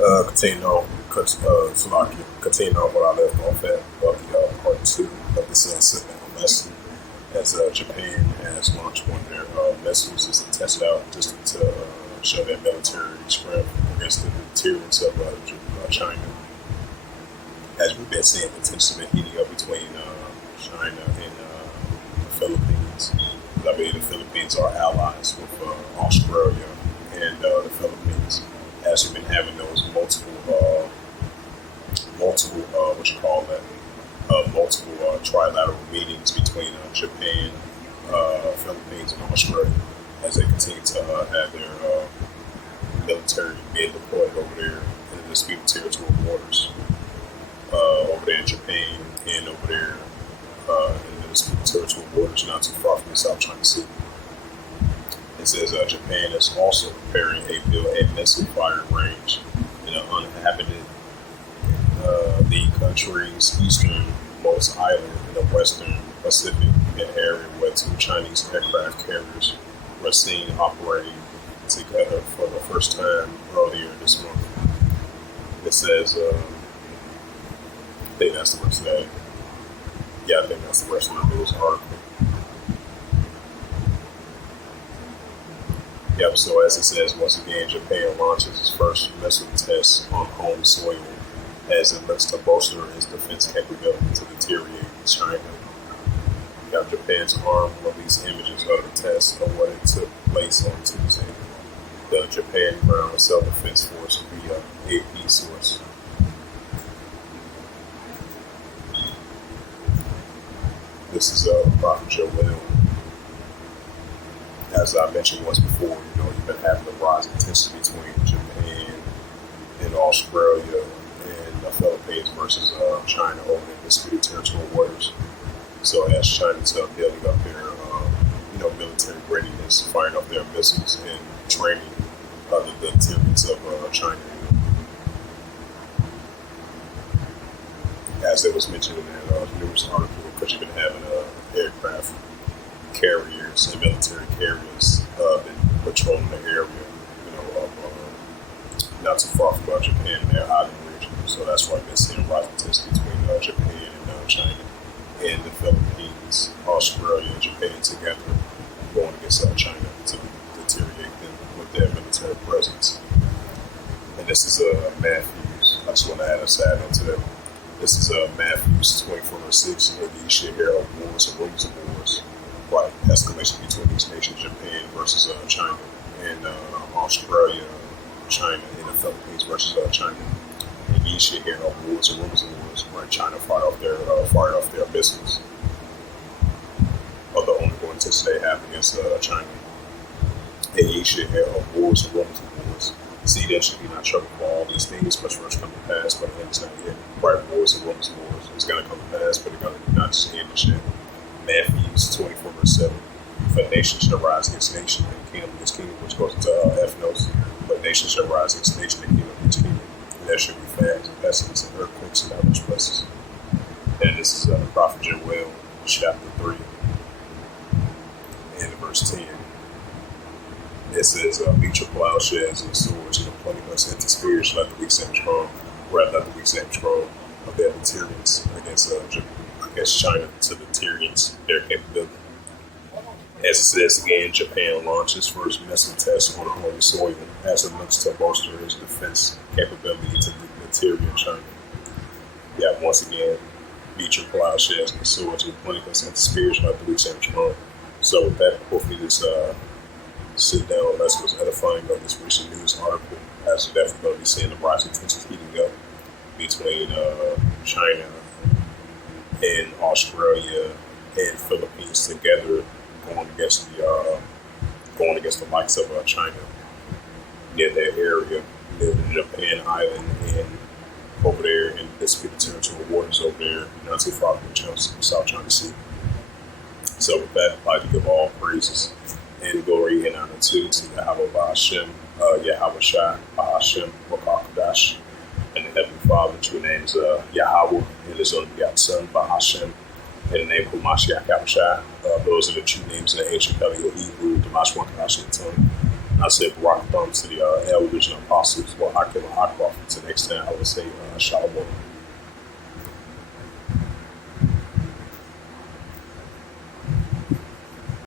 Continuing on what I left off at, of the part two of the sit-down lesson, as Japan has launched one of their missiles as a test out just to show their military strength against the deterrence of China. As we've been seeing, the tensions have been heating up between China and the Philippines. I believe the Philippines are allies with Australia and the Philippines, as we've been having those multiple trilateral meetings between Japan, Philippines, and Australia, as they continue to have their military being deployed over there in the disputed territorial waters, over there in Japan and over there in the disputed territorial waters not too far from the South China Sea. It says Japan is also preparing a missile firing range in an uninhabited the country's easternmost island in the western Pacific, an area where two Chinese aircraft carriers were seen operating together for the first time earlier this month. It says, I think that's the rest of that. Yeah, I think that's the rest of the news article. Yep, so as it says, once again, Japan launches its first missile test on home soil as it looks to bolster its defense capability to deteriorate China. Japan's arm released images of the test of what it took place on Tuesday. The Japan Ground Self-Defense Force via AP source. This is Prophet Joel. As I mentioned once before, you've been having the rising tension between Japan and Australia and the Philippines versus China over the disputed territorial waters. So as China's building up their, military readiness, firing up their missiles and training the deterrence of China. As it was mentioned in that news article, because you've been having aircraft carriers and military carriers been patrolling the area, not too far from Japan and their island region. So that's why I've been seeing rising tension between Japan and China and the Philippines, Australia, and Japan together, going against China to deteriorate them with their military presence. And this is Matthews. I just want to add a side note to that. This is Matthews 24/6. You should hear of wars and rumors of wars, like escalation between these nations, Japan versus China, and Australia, China, and the Philippines versus China. And you should hear of wars and rumors of wars, right? China fired off their missiles of the ongoing tension they have against China. And you should hear of wars and rumors of wars. See, that should be not trouble for all these things much first come to pass, but it's not yet. Right, wars and rumors of wars. It's going to come to pass, but it's going to not just end the shit. Matthews 24/7. For nation shall rise against nation, and kingdom against kingdom, which goes into Ethnos. But nation shall rise against nation, and kingdom against kingdom. And there should be famines and pestilence and earthquakes in diverse places. And this is the Prophet Joel, chapter 3, and verse 10. It says, beat your plowshares and swords, and plenty us into spears, let the weak stand strong. Rather, let the weak stand strong of their deterrence against China to deterrence their capability. As it says again, Japan launches first missile test on home soil as it looks to bolster its defense capability to deteriorate China. Yeah, once again, beat your plowshares and swords, and plenty us into spears, let the weak stand strong. So with that, hopefully this sit down lesson was edifying of this recent news article, as we're definitely going to be seeing the rising tensions heating up between China and Australia and Philippines together, going against the likes of China near their area, near the Japan island, and over there in the disputed territorial waters over there, not too far from the South China Sea. So with that, I'd like to give all praises and glory and honor to Yahweh Ba'ashem, Yahweh Shai, Ba'ashem, Wakakadash, and the Heavenly Father, true names Yahweh, and His only begotten Son, Ba'ashem, in the name of Mashiach Yahushua. Those are the true names in the ancient Paleo Hebrew, Damash Wakadash and Tony. I said Barak Thumb to the Elders and Apostles, well, Hakim and Akbar to the next time I would say Shalom.